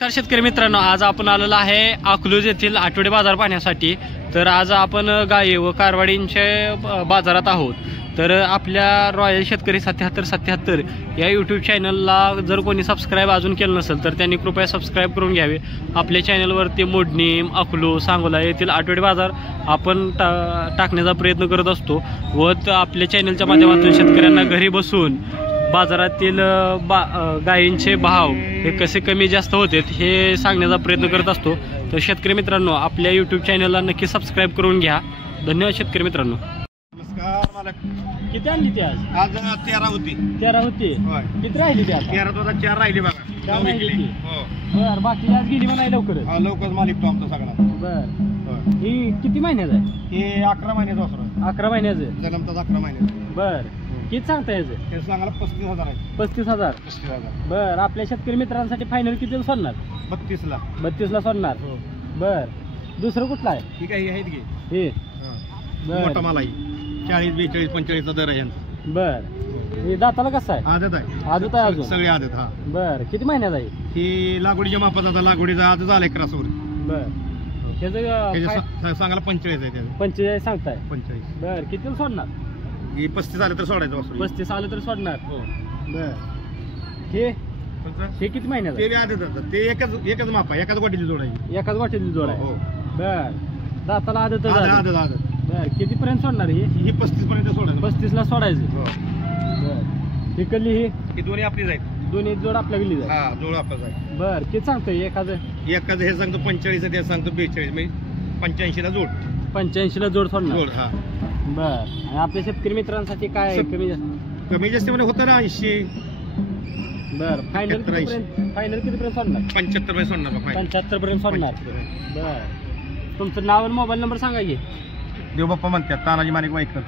नमस्कार शेतकरी मित्रांनो, आज आपण आलेलो आहे अकलूज येथील आठवडे बाजार पाहण्यासाठी। तर आज आपण गाई व कारवाडींच्या बाजारात आहोत। तर आपल्या रॉयल शेतकरी 7777 या यूट्यूब चॅनलला जर कोणी सबस्क्राईब अजून केलं नसेल तर त्यांनी कृपया सबस्क्राईब करून घ्यावे। आपल्या चॅनलवरती मोडणी, अकलूज, सांगोला येथील आठवडे बाजार आपण टाकण्याचा प्रयत्न करत असतो व आपल्या चॅनलच्या माध्यमातून शेतकऱ्यांना घरी बसून बाजारातील गायींचे भाव हे कसे कमी जास्त होतात हे सांगण्याचा प्रयत्न करत असतो। तर शेतकरी मित्रांनो, आपल्या यूट्यूब चॅनलला नक्की सबस्क्राईब करून घ्या। धन्यवाद शेतकरी मित्रांनो। नमस्कार मालक, किती आणली ती आज? आज 13 होती। 13 होती? किती राहिली ती आता? 13 तो 4 राहिली बघा। 4 राहिली ती? हो बर, बाकी आज गेली म्हणाय लवकरच? हा, लवकर मालिक तो आमचा सगळा। बर, ही किती महिन्याचं आहे? हे 11 महिन्याचं असतं। 11 महिन्याचं जन्मताच 11 महिन्याचं। बर, किती सांगता याचं? हे सांगायला 35,000 आहे। 35,000? 35,000। बर, आपल्या शेतकरी मित्रांसाठी फायनल किती सोडणार? 32 ला। 32 ला सोडणार? हो। बर, दुसरं कुठलं आहे? ठीक आहे, हे आहेत की हे मोठा माल आहे। 40, 42, 45 चा दर आहे यांचा। बर, हे दाताला कसं आहे? आदत आहे। आदत आहे अजून? सगळी आदत। हा। बर, किती महिन्यात आहे? ही लागवडीच्या मापात आता लागवडीचा आज झालाय क्रॉसवर। बर, त्याचं सांगायला 45 आहे त्याचं। 45 सांगताय? 45। बर, किती सोडणार? ही 35 आलं तर सोडायचं वासरू। 35 आलं तर सोडणार? हो। बर, हे किती महिन्यात? ते बी आदत होतं। ते एकच माप आहे, एकाच गोटीची जोड आहे। एकाच वाटेली जोड आहे? हो। बर, दाताला आदत? आदत। बर, किती पर्यंत सोडणार? ही 35 पर्यंत सोडायचं। 35 ला सोडायचं? हो। बर, ही कल्ली ही दोन्ही आपलीच आहेत। दोन्ही जोड आपल्या गल्ली जाईल? हा, जोड आपलाच आहे। बर, किती सांगतोय एखादं? एकाच हे सांगतो 45 आहे, ते सांगतो 42, म्हणजे 85 ला जोड। 85 ला जोड सोडणार? जोड। हा। बर, आणि आपल्या शेतकरी मित्रांसाठी काय कमी जास्त? कमी जास्त म्हणजे होतं ना 80। बर, फायनल किती पर्यंत सोडणार? 75 पर्यंत सोडणार बा। 75 पर्यंत सोडणार? बर, तुमचं नाव आणि मोबाईल नंबर सांगा की? देवबाप्पा म्हणतात, तानाजी माणिक वाईकर।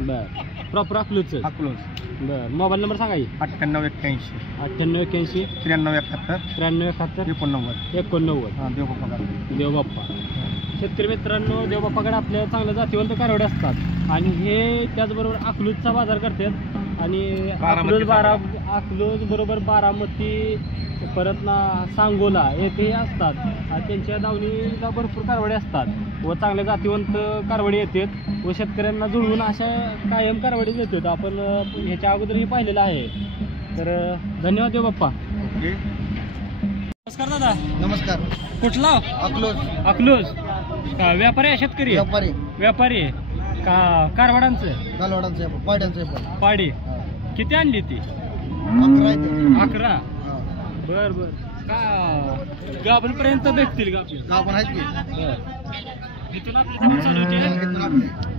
बर, प्रॉपर अकलूज? अकलूज। बर, मोबाईल नंबर सांगा की? 98 81 98 81 93 71 93 71 89. हा, देवबाप्पा। देवबाप्पा। शेतकरी मित्रांनो, देवबाप्पाकडे आपल्या चांगल्या जातीवंत कारवडे असतात आणि हे त्याचबरोबर अकलूजचा बाजार करतात आणि अकलूज बरोबर बारामती, परत ना सांगोला येथे असतात आणि त्यांच्या दावणीला भरपूर कारवडे असतात व चांगल्या जातीवंत कारवडे येतात व शेतकऱ्यांना जुळवून अशा कायम कारवडे देतात। आपण ह्याच्या अगोदरही पाहिलेलं आहे। तर धन्यवाद देवबाप्पा। नमस्कार दादा। नमस्कार। कुठला? अकलूज। अकलूज का व्यापारी आहे? शेतकरी? व्यापारी का कारवाडांचं? कालवाडांचं पाडी। किती आणली ती? 11। बर बर, का गाभण पर्यंत भेटतील का आपल्याला? आहेत की इथून आपली चालू होते?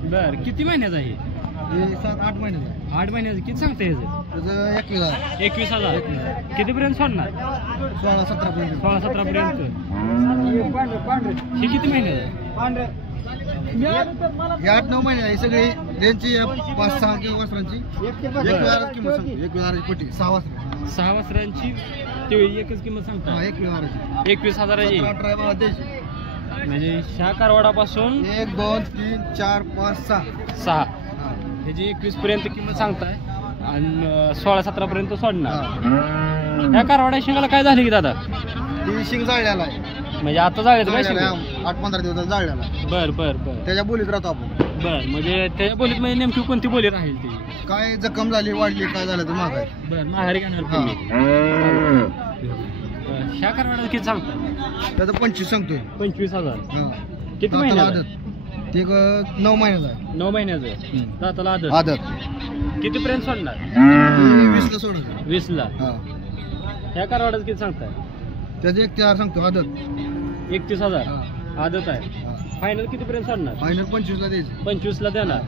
बर, किती महिन्याचं आहे? 7-8 महिन्याचा। 8 महिन्याचं? किती सांगता याचं? 21,000। किती पर्यंत सोडणार? 16-17 पर्यंत। 16-17 पर्यंत। हे किती महिन्याचं? हे 8-9 महिने आहे सगळी त्यांची 5-6 किंवा वासरांची किंमत सांगतो। 1,000 पट्टी 6 वासर। 6 वासरांची ते एकच किंमत सांगता? 21,000ची। 18 द्यायची म्हणजे ह्या कारवाडापासून 1 2 3 4 5 6 ह्याची 21 पर्यंत किंमत सांगताय आणि 16-17 पर्यंत सोडणार। ह्या कारवाडा शिंगाला काय झाले की दादा? ती शिंग जाळलेला आहे, म्हणजे आता जाळले? 8-15 दिवस जाळलेला। बर बर बर, त्याच्या बोलीत राहतो आपण। बर, म्हणजे त्याच्या बोलीत म्हणजे नेमकी कोणती बोली राहील ती? काय जखम झाली, वाढली, काय झालं तर मागाय? बर, माघारी घेणार तुम्ही? ह्या कारवाड्याला किती सांगता? त्याचं 25 सांगतोय। 25,000। किती महिन्यात? ते 9 महिन्याचं आहे। 9 महिन्याचं दाताला आदत। किती पर्यंत सोडणार? 20 ला सोडत। 20 ला? ह्या कारवाड्याचं किती सांगताय? त्याचं 1,4 सांगतो आदत। 31,000 आदत आहे? फायनल किती पर्यंत सोडणार? फायनल 25 ला द्यायचं। 25 ला देणार?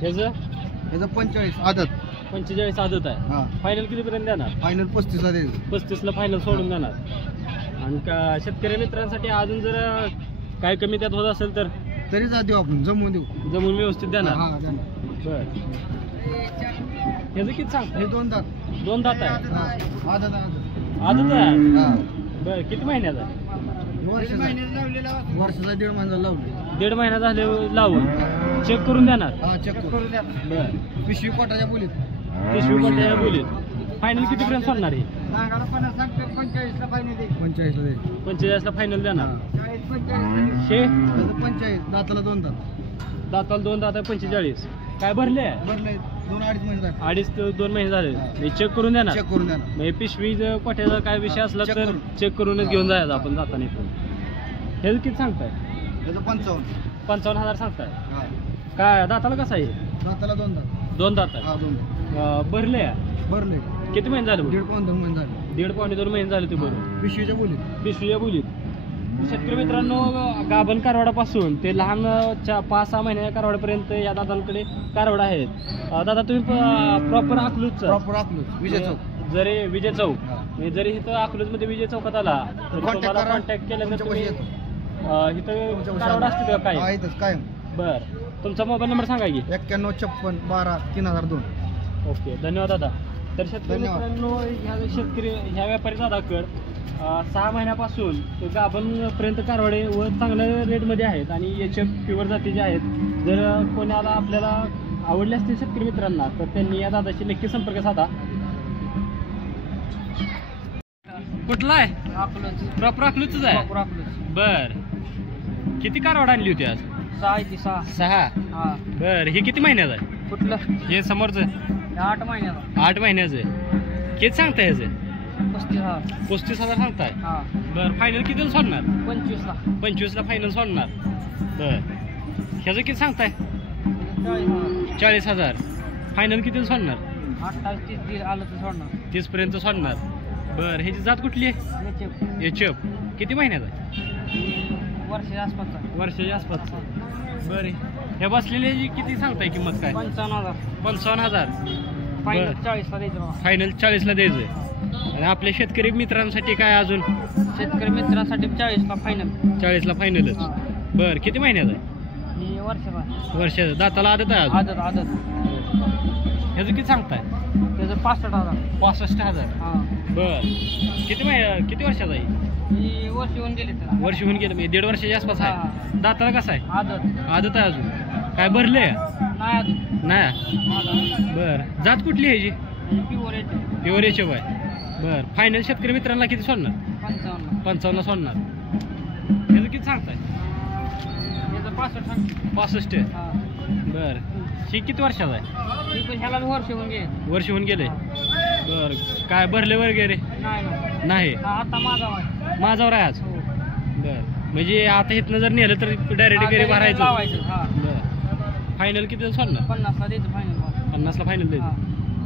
ह्याचं 45 आदत। 45 आदत आहे? फायनल किती पर्यंत देणार? फायनल 35 ला द्यायचं। 35 ला फायनल सोडून देणार? आणि का शेतकरी मित्रांसाठी अजून जर काय कमी त्यात होत असेल तर तरी जा देऊ, आपण जमवून देऊ। जमून व्यवस्थित देणार? बर, ह्याचं किती सांगता? हे 2 दात. 2 दात आहे? आदत आहे? बर, किती महिन्याचा? वर्षाचा 1.5 महिना लावले. 1.5 महिना झाले लावून चेक करून देणार? हा, चेक करून द्या। बर, पिशवी कोटाच्या बोलीत. पिशवी कोटाच्या बोलीत फायनल किती पर्यंत सोडणार आहे? सांगायला 50 सांगते, 45 ला फायनल 45 ला द्यायचं. 45 ला फायनल देणार. शे त्याचं 45 दाताला 2 दात. दाताला 2 दात 45. काय भरले? भरले 2-2.5 महिने झाले. 2.5 ते 2 महिने झाले. मी चेक करून देणार. चेक करून देणार. म्हणजे पिशवी जर कोट्याचा काय विषय असला चेक तर करून. चेक करूनच घेऊन जायचं आपण जाताना इथून. हे किती सांगताय? त्याचं 55. 55,000 सांगताय. हा. काय दाताला कसं आहे? दाताला 2 दात. 2 दात आहे. हा 2 दात. भरले भरले किती महिने झाले? 1.5-2 महिने झाले. 1.5-2 महिने झाले ते बरोबर. पिशवीच्या बोलीत. पिशवीच्या बोलीत. शेतकरी मित्रांनो, गाभण कारवाडापासून ते लहान 5-6 महिन्याच्या कारवाड्यापर्यंत या दादांकडे कारवाड आहेत. दादा तुम्ही प्रॉपर अकलूजचा? प्रॉपर अकलूज विजय चौक. जरी विजय चौक हा. म्हणजे जरी इथं अकलूजमध्ये विजय चौकात आला तर Contact तुम्हाला करा. कॉन्टॅक्ट केल्यानंतर तुमच्या तुम्ही पाशी येतो. इथं कारवाड असते का काय? हा, इथंच कायम. बर, तुमचा मोबाईल नंबर सांगा की. 9156123002. ओके, धन्यवाद दादा. तर शेतकरी धन्यवाद. मित्रांनो, ह्या व्यापारी दादाकडं 6 महिन्यापासून ते गाभणपर्यंत कारवाडे व चांगल्या रेटमध्ये आहेत आणि याचे प्युअर जातीचे आहेत. जर कोणाला आपल्याला आवडले असतील शेतकरी मित्रांना तर त्यांनी या दादाशी नक्की संपर्क साधा. कुठला आहे? अकलूज. प्रॉपर अकलूजच आहे. प्रॉपर अकलूज. बर, किती कारवाड आणली होती आज? 6. 6. हा. बर, हे किती महिन्याचं आहे? कुठलं? हे समोरचं 8 महिन्याला. 8 महिन्याचं आहे. किती सांगताय याचं? 35,000. 35,000 सांगताय. हा. बर, फायनल किती सोडणार? 25 ला. 25 ला फायनल सोडणार. बर, ह्याचं किती सांगताय? 40,000. 40,000. फायनल किती सोडणार? 28-30 आलं तर सोडणार. 30 पर्यंत सोडणार. बर, ह्याची जात कुठली आहे? याचे एचएफ. किती महिन्याचा? वर्षाच्या आसपासचा. वर्षाच्या आसपास. बरं, ह्या बसलेल्याची किती सांगताय किंमत काय? 55,000. 55,000. फायनल बरं. 40 ला द्यायचं. फायनल 40 ला द्यायचंय. आणि आपल्या शेतकरी मित्रांसाठी काय अजून? शेतकरी मित्रांसाठी 40 ला फायनल. 40 ला फायनलच. बर, किती महिन्याचा आहे? ही वर्षाचा. वर्षाचं. दाताला आदत आहे अजून? आदत. ह्याचं किती सांगताय? त्याचं 65,000. 65,000. हा. बर, किती वर्षाचा आहे? ही वर्ष येऊन गेले त्याला. वर्ष होऊन गेलं म्हणजे 1.5 वर्षाच्या आसपास आहे. हा. दाताला कसं आहे? आदत. आदत आहे अजून. काय भरले? नाही आदत. नाही. बर, जात कुठली आहे ह्याची? प्युअर येते. प्युअर एचएफ आहे. बर, फायनल शेतकरी मित्रांना किती सोडणार? 55. 55 सोडणार. ह्याचं किती सांगताय? त्याचं 65 सांगते. 65. हा. बर, ही किती वर्षाचा आहे? ही पण ह्याला वर्ष येऊन गेले. वर्ष होऊन गेले. बर, काय भरले वगैरे? नाही. नाही. हा, आता माझा आहे. माझ्यावर आहे आज. हो. बर, म्हणजे आता इथनं जर नेलं तर डायरेक्ट घरी भरायचं. लावायचं. हा. बर, फायनल किती सोडणार? 50 ला द्यायचं फायनल. 50 ला फायनल द्यायचं. हा.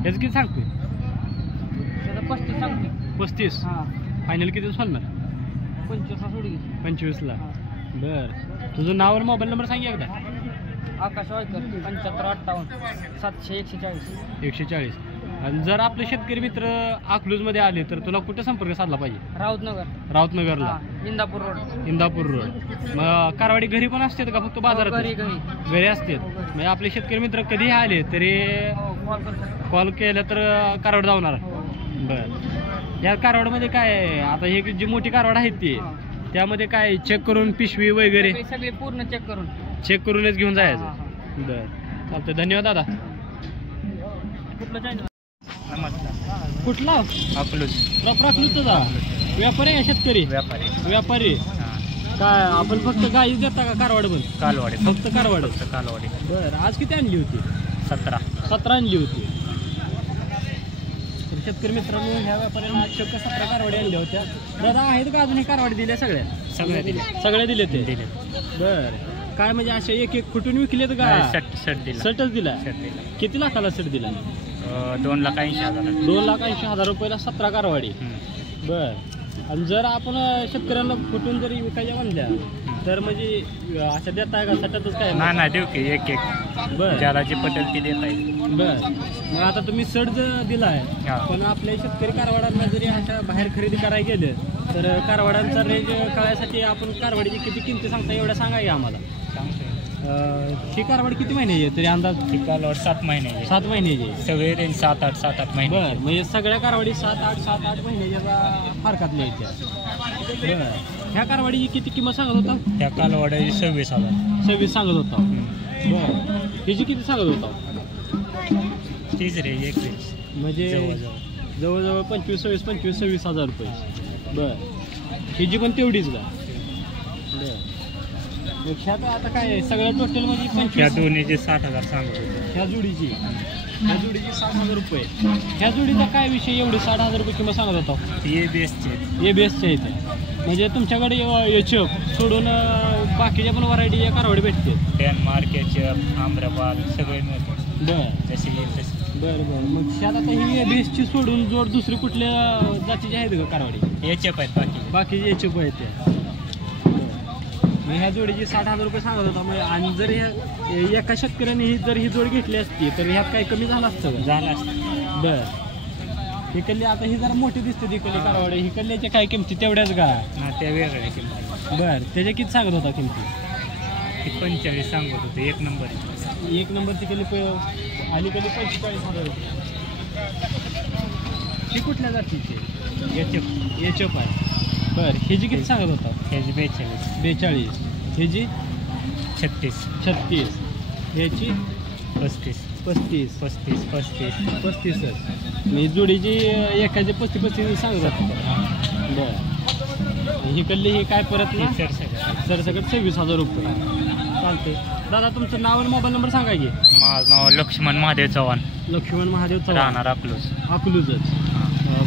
ह्याचं किती सांगतोय? त्याचं 35 सांगते. 35. हा. फायनल किती सोडणार? 25 ला सोडी. 25 ला. हा. बर, तुझं नाव आणि मोबाईल नंबर सांग एकदा. आकाश वायकर 7558 700 140. आणि जर आपले शेतकरी मित्र अकलूजमध्ये आले तर तुला कुठे संपर्क साधला पाहिजे? राऊतनगर. राऊतनगरला. हा. इंदापूर रोड. इंदापूर रोड. मग कारवाडी घरी पण असते का फक्त बाजारात? घरी. घरी असते. म्हणजे आपले शेतकरी मित्र कधीही आले तरी हो, कॉल करू शकतो. कॉल केला तर कारवाड जाणार. हो. बर, या कारवाडमध्ये काय आहे? आता हे जी मोठी कारवाड आहेत ती हा. त्यामध्ये काय चेक करून पिशवी वगैरे सगळे पूर्ण चेक करून. चेक करूनच घेऊन हा, जायचं. हा. बर, चालतंय. धन्यवाद दादा. कुठलं चॅनल? नमस्कार. कुठला? अकलूज. प्रॉपर अकलूजचा व्यापारी आहे? शेतकरी व्यापारी. काय आपण फक्त गाई देता का कारवाड पण? कालवाडी. फक्त कारवाड. कालवाडी. बर, आज किती आणली होती? 17 आणली होती. तर शेतकरी मित्रांनो, ह्या व्यापाऱ्यांना आज चक्क 17 कारवाडी आणल्या होत्या. दादा आहेत का अजून ही कारवाडी दिल्या? सगळ्या दिले ते. बर, काय म्हणजे असे एक कुठून विकलेत का? सटच दिला. किती लाखाला सट दिला? 2,80,000. 2,80,000 रुपयाला 17 कारवाडी. बर, आणि जर आपण शेतकऱ्यांना कुठून जरी विकायच्या म्हणल्या तर म्हणजे अशा देताय का? सटतच काय? नाही देऊ की एक. बर, ज्याला जे पटेल ते देता येईल. बर, मग आता तुम्ही सट जर दिलाय हा. पण आपल्या शेतकरी कारवाड्यांना जरी अशा बाहेर खरेदी करायला गेलं तर कारवाड्यांचा रेट कळायसाठी आपण कारवाडीची किती किमती सांगता एवढ्या सांगा की आम्हाला. ही कारवाडी किती महिन्याची आहे तरी अंदाज? कालवाड 7 महिने. 7 महिन्याची. सगळे रेंज 7-8 महिने. बर, म्हणजे सगळ्या कारवाडी 7-8 महिन्याच्या फारकातल्या येत्या. बर, ह्या कारवाडीची किती किंमत सांगत होता? त्या कालवाड्याची 26,000. 26 सांगत होता. बर, हिची किती सांगत होता? तीच रे 21. म्हणजे जवळजवळ जवळजवळ 25-26 हजार रुपये. बर, हिची पण तेवढीच का? मग ह्यात आता काय आहे? सगळं टोटल म्हणजे त्या 25 दोन्हीचे 60,000 सांगत होते. ह्या जोडीची 60,000 रुपये. ह्या जोडीचा काय विषय एवढे 60,000 रुपये किंमत सांगत होता? ABSचे ABSच्या इथे म्हणजे तुमच्याकडे HF सोडून बाकीच्या पण व्हरायटी या कारवडे भेटते. डेन्मार्क HF आम्रपाल सगळे मिळतात. बरं जसे येईल तसे. बरं मग ह्यात आता ही ABSची सोडून जोड दुसरी कुठल्या जातीची आहेत का कारवडी? HF आहेत बाकीचे HF आहेत त्या. मग ह्या जोडीची 60,000 रुपये सांगत होता. मग आणि जर ह्या एका शेतकऱ्याने जर ही जोड घेतली असती तर ह्यात काही कमी झालं असतं का? झालं असतं. बरं इकडली आता ही जरा मोठी दिसते इकडली कारवाडे. इकडल्याच्या काय किमती तेवढ्याच का? हा त्या वेगळ्या किंमत. बरं त्याच्या किती सांगत होता किमती? ते 45 सांगत होते. 1 नंबर. एक नंबर तिकडली अलीकडली 45,000 रुपये. ही कुठल्या जातीची? HF आहे. बरं ह्याची किती सांगत होता? ह्याची 42. ह्याची 36. ह्याची 35. 35 मी जोडीची एकाची 35 सांगत होता. बरं इकडली ही काय परत ना सरसकट 26,000 रुपये. चालते दादा तुमचं नाव आणि मोबाईल नंबर सांगा की. माझं नाव लक्ष्मण महादेव चव्हाण. लक्ष्मण महादेव चव्हाण राहणार अकलूजच.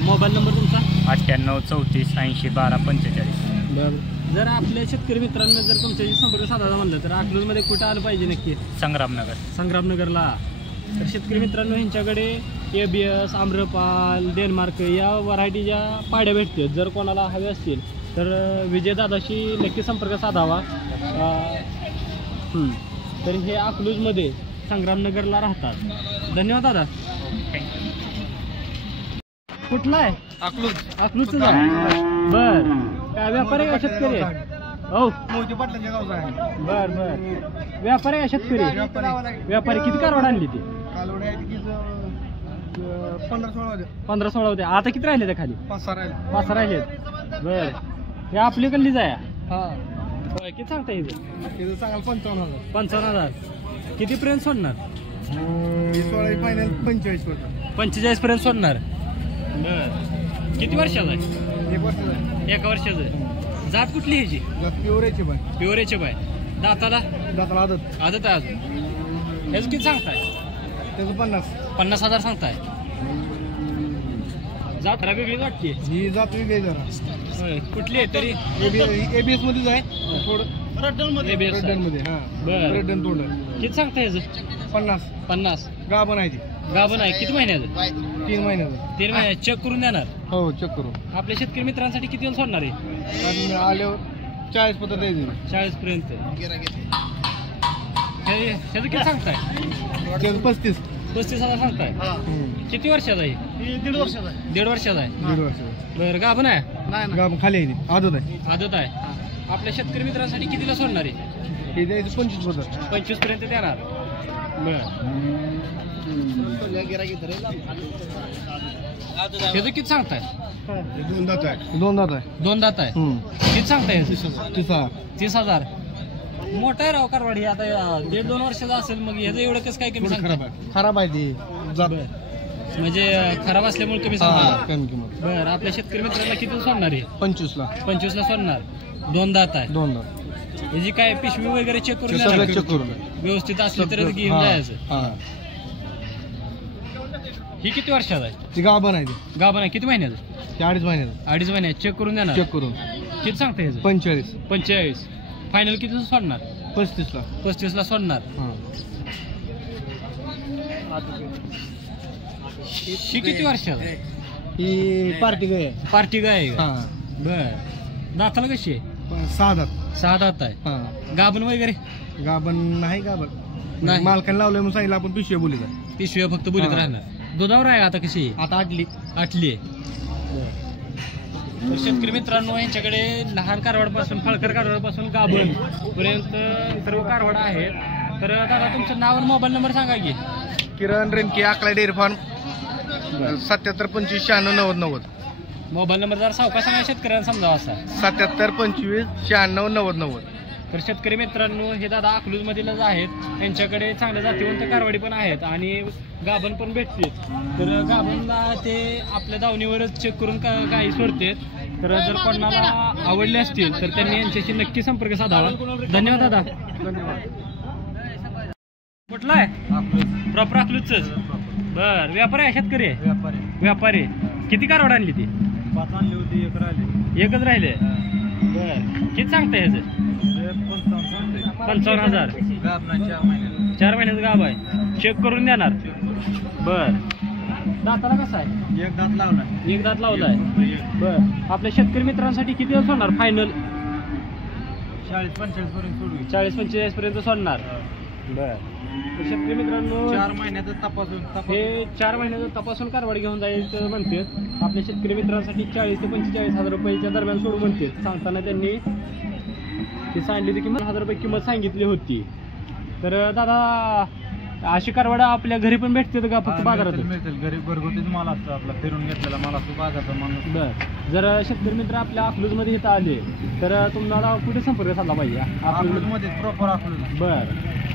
मोबाईल नंबर तुमचा? 98 34 80 12 45. बरं जर आपल्या शेतकरी मित्रांना जर तुमच्याशी संपर्क साधायचा म्हणलं तर अकलूजमध्ये कुठं आलं पाहिजे नक्की? संग्रामनगरला. तर शेतकरी मित्रांनो ह्यांच्याकडे ABS आम्रपाल डेन्मार्क या व्हरायटीच्या पाड्या भेटतात. जर कोणाला हवे असतील तर विजयदादाशी नक्की संपर्क साधावा. तर हे अकलूजमध्ये संग्रामनगरला राहतात. धन्यवाद दादा. कुठला आहे? अकलूजचं बर काय व्यापारी का शेतकरी? हो मोहिते पाटलांच्या गावचा आहे. बर व्यापारी का शेतकरी? व्यापारी किती कारवड आणली ती? कालवडे आहे की 15-16 होते. 15-16 होते. आता किती राहिले त्या खाली? 5-6 राहिले. 5 राहिलेत. बर हे आपली गल्लीच आहे. हा किती सांगता येईल? तिथं सांगाल 55,000. 55,000. किती पर्यंत सोडणार? 16 फायनल 45 पर्यंत. 45 पर्यंत सोडणार. बर किती वर्षाचा आहे? 1 वर्ष झालं. 1 वर्षाचं. जात कुठली ह्याची? प्युअरचे पण प्युअरेचे बाय. दाताला दाताला आदत. आदत आहे अजून. ह्याचं किती सांगताय? त्याचं 50,000 सांगताय. जात वेगळी वाटते. ही जात वेगळी आहे जरा. होय कुठली आहे तरी? ABS मध्येच आहे थोडं. ABS आहे. मध्ये हा बरं. रेड्डन तोंड. किती सांगताय ह्याचं? 50 गाभण आहे ती. गाभण आहे. किती महिन्याचं? 3 महिन्याचं. 3 महिन्यात चेक करून देणार. हो चेक करू. आपल्या शेतकरी मित्रांसाठी किती वेळ सोडणार आहे? आणि आल्यावर 40 पत्र द्यायचे. 40 पर्यंत. ह्याचं किती सांगताय? त्याचं 35. 35,000 सांगताय. किती वर्षाचा आहे? 1.5 वर्षाचा आहे. 1.5 वर्षाचा आहे. 1.5 वर्षाचा. बरं गाभण आहे? गाभण खाली आहे ती. आदत आहे. आदत आहे. आपल्या शेतकरी मित्रांसाठी कितीला सोडणार आहे? हे द्यायचं 25 पत्र. 25 पर्यंत देणार. बरं ह्याचं किती सांगताय? 2 दात आहे. 2 दात आहे. 2 दात आहे. किती सांगताय ह्याचं? 30,000. मोठा आहे राव कारवाडी. आता 1.5-2 वर्षाचा असेल मग ह्याचं एवढं कसं काय कमी सांगताय? खराब आहे ती जात. म्हणजे खराब असल्यामुळे कमी हा सांगणार. कमी किंमत. बरं आपल्या शेतकरी मित्रांना किती सोडणार आहे? 25ला. 25ला सोडणार. 2 दात आहे. 2 दात. ह्याची काय पिशवी वगैरे चेक करून सगळं देणार? चेक करू. व्यवस्थित असलं तर घेऊन जायचं. हा ही किती वर्षाचा आहे? ती गाभण आहे ती. गाभण आहे. किती महिन्याचं? ती 2.5 महिन्याचं. 2.5 महिन्यात चेक करून देणार. चेक करून. किती सांगता ह्याचं? 45. 45. फायनल किती सोडणार? 35ला. 35ला सोडणार. ही किती वर्षाचा आहे? ही पार्टी गाय आहे. पार्टी गाय आहे का? हा बर दाताला कशी आहे? 6 दात. 6 दात आहे. हा गाभण वगैरे गाभण नाही. गाभण नाही. मालकाने लावलंय म्हणून सांगितलं आपण पिशव्या बोलीचा. पिशव्या फक्त बोलीत हा. राहणार. दुधावर आहे आता कशी आहे? आता आटली. आटली आहे. तर शेतकरी मित्रांनो यांच्याकडे लहान कारवाडपासून फळकर कारवाडपासून गाभण पर्यंत सर्व कारवाड आहेत. तर दादा तुमचं नाव आणि मोबाईल नंबर सांगा की. किरण रेनके अकला डेअरी फार्म 77 25 96 90 90. मोबाईल नंबर जरा सावकाश सांगा शेतकऱ्यांना समजावा असा. 77 25 96 90 90. तर शेतकरी मित्रांनो हे दादा अकलूजमधीलच आहेत. त्यांच्याकडे चांगल्या जातीवंत कारवाडी पण आहेत आणि गाभण पण भेटते. तर गाभणला ते आपल्या दावणीवरच चेक करून गाई सोडतात तर जर कोणाला आवडले असतील तर त्यांनी यांच्याशी नक्की संपर्क साधावा. धन्यवाद दादा. कुठला आहे? प्रॉपर अकलूजच. बर, व्यापारी आहे शेतकरी आहे? व्यापारी. किती कारवड आणली ती? 5 आणली होती, 1 राहिली. एकच राहिले. बर, किती सांगताय ह्याचं? 55,000. 4 महिन्याचं गाभ आहे. चेक करून देणार. बर, दाताला कसा आहे? 1 दात लावला. 1 दात लावलाय. बर, आपल्या शेतकरी मित्रांसाठी किती दिवस होणार फायनल? 40-45 पर्यंत सोडू. 40-45 पर्यंत सोडणार. बर, तर शेतकरी मित्रांनो 4 महिन्याचं तपासून हे 4 महिन्याचं तपासून कारवाड घेऊन जायचं म्हणते. आपल्या शेतकरी मित्रांसाठी 40,000 ते 45,000 रुपयाच्या दरम्यान सोडू म्हणते. सांगताना त्यांनी ती सांगली होती किंमत 1,000 रुपये किंमत सांगितली होती. तर दादा अशी कारवाड आपल्या घरी पण भेटते का फक्त बाजारात? मिळतील. घरी घरगुतीच माल असतो आपला, फिरून घेतलेला माल असतो, बाजाराचा माल. बर, जर शेतकरी मित्र आपल्या अकलूजमध्ये इथं आले तर तुम्हाला कुठे संपर्क साधला पाहिजे? अकलूजमध्ये प्रॉपर अकलूज. बर,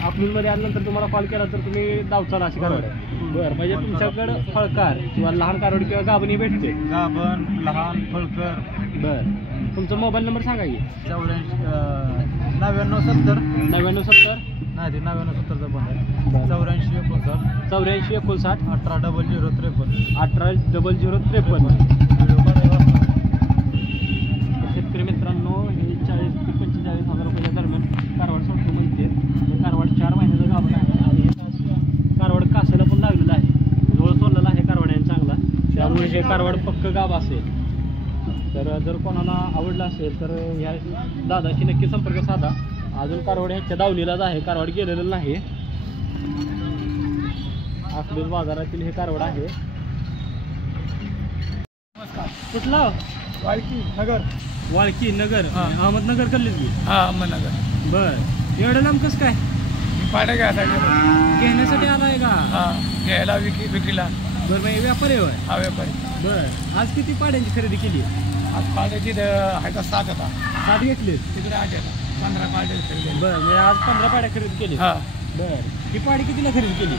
अकलूजमध्ये आल्यानंतर तुम्हाला कॉल केला तर तुम्ही दावचाल अशी कारवाड. बर, म्हणजे तुमच्याकडं फळकार किंवा लहान कारवड किंवा गाभणी भेटते? गाभण, लहान, फळकर. बर, तुमचा मोबाईल नंबर सांगा की. 9970 9970 नाही ते 9970चा पण आहे. बरं. 8459 8459 180053. 180053. शेतकरी मित्रांनो हे 40,000 ते 45,000 रुपयाच्या दरम्यान कारवाड सोडतो म्हणते. कारवाड 4 महिन्याचा गाभण आहे आणि कारवाड कासाला पण लागलेला आहे. जवळ सोडलेला आहे कारवाड्याने चांगला, त्यामुळे हे कारवाड पक्क गाभ असेल. तर जर कोणाला आवडलं असेल तर ह्या दादाशी नक्की संपर्क साधा. अजून कारवाड ह्याच्या दावणीलाच आहे, कारवाड गेलेलं नाही. अकलूज बाजारातील हे कारवाड आहे. कुठला? वाळकी नगर. वाळकी नगर. अहमदनगर कडलीच मी. हा, अहमदनगर. बर, एवढं लांब कसं काय? पाड्या घ्यायसाठी. घेण्यासाठी आलाय का? हा, घ्यायला विक्रीला. बरं, मग व्यापारी होय? हा, व्यापारी. बर, आज किती पाड्यांची खरेदी केली? आज पाड्याची आहे का 7 होता. 7 घेतली. तिकडे 8 येतात. 15 पाड्या खरेदी. बरं, म्हणजे आज 15 पाड्या खरेदी केली. हा. बर, ही पाडी कितीला खरेदी केली?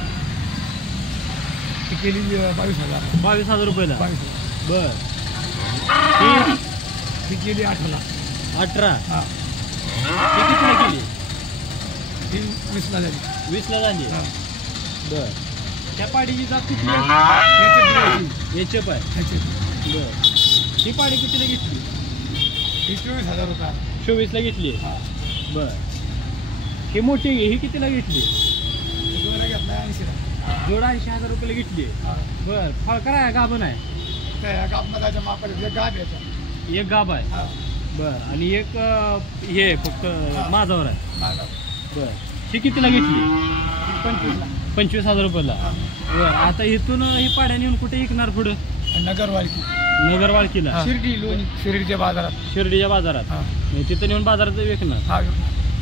ती केली 22,000. 22,000 रुपयाला. 22,000. बर, ती केली 8ला. 18. हा, ही कितीला केली? ती 20ला झाली. 20ला झाली. हा. बर, त्या पाडीची जात किती? याचे पाय. बर, ही पाडी कितीला घेतली? ही 24,000 रुपये. 24ला घेतली. हा. बर, ही मोठी ही कितीला घेतली? जोडा घेतला 80ला. जोडा 80,000 रुपयाला घेतली. हा. बर, फळकर आहे गाभण आहे? त्या कापणाच्या मापाला एक गाभ यायचा. एक गाभ आहे. हा. बर, आणि एक हे फक्त माझावर आहे. माझा. बर, ही कितीला घेतली? 25ला. 25,000 रुपयाला. हा. बर, आता इथून ही पाड्या नेऊन कुठे विकणार पुढं? नगर वाळकी. नगर वाळकीला. शिर्डी लोणी. शिर्डीच्या बाजारात. शिर्डीच्या बाजारात. हा. म्हणजे तिथं नेऊन बाजारात विकणार. हा.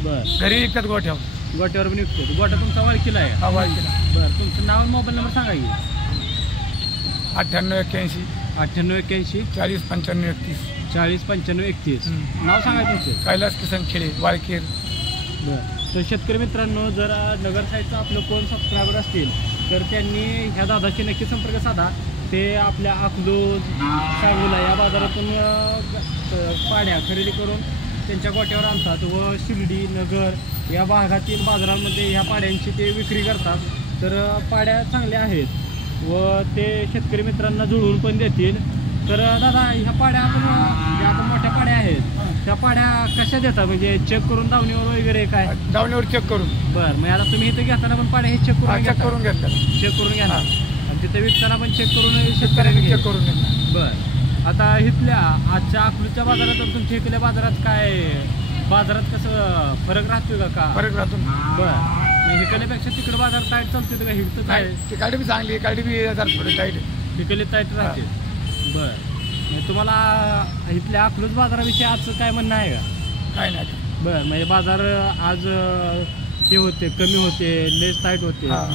बर, घरी विकत गोठ्यावर. गोट्यावर पण विकतो. गोटा तुमचा वाळकीला आहे? हा, वाळकीला. बर, तुमचं नाव मोबाईल नंबर सांगा की. 9881 9881 40 95 31. 40 95 31. हम्म. नाव सांगा तुमचं. कैलास किसन खेडे वाळकीर. बरं, तर शेतकरी मित्रांनो जर नगर साईडचं आपलं कोण सबस्क्रायबर असतील तर त्यांनी ह्या दादाशी नक्की संपर्क साधा. ते आपल्या अकलूज सांगोला या बाजारातून पाड्या खरेदी करून त्यांच्या गोट्यावर आणतात व शिर्डी नगर या भागातील बाजारांमध्ये ह्या पाड्यांची ते विक्री करतात. तर पाड्या चांगल्या आहेत व ते शेतकरी मित्रांना जुळवून पण देतील. तर दादा ह्या पाड्या आपण ज्या आता मोठ्या पाड्या आहेत त्या पाड्या कशा देतात? म्हणजे चेक करून दावणीवर वगैरे काय? दावणीवर चेक करून. बरं, मग आता तुम्ही इथं घेताना पण पाड्या हे चेक करून चेक करून घेतलं. चेक करून घ्या ना. आणि तिथं विकताना पण चेक करून शेतकऱ्यांनी चेक करून घेतलं. बरं, आता इथल्या आजच्या अकलूजच्या बाजारात आणि तुमच्या इथल्या बाजारात काय बाजारात कसं फरक राहतोय का? फरक राहतो. बरं, मग हिकल्यापेक्षा तिकडे बाजार टाईट चालतो का? हिकतं काय? ती गाडी बी चांगली आहे. गाडी बी जरा थोडी टाईट आहे. हिकले टाईट राहते. बरं, मग तुम्हाला इथल्या अकलूज बाजाराविषयी आजचं काय म्हणणं आहे का? काय नाही. बरं, म्हणजे बाजार आज हे होते कमी होते लेस टाईट होते? हा,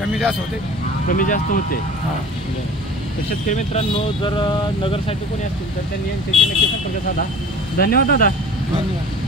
कमी जास्त होते. कमी जास्त होते. हा. तर शेतकरी मित्रांनो जर नगरसाठी कोणी असतील तर त्यांनी यांच्याशी नक्की संपर्क साधा. धन्यवाद दादा. धन्यवाद.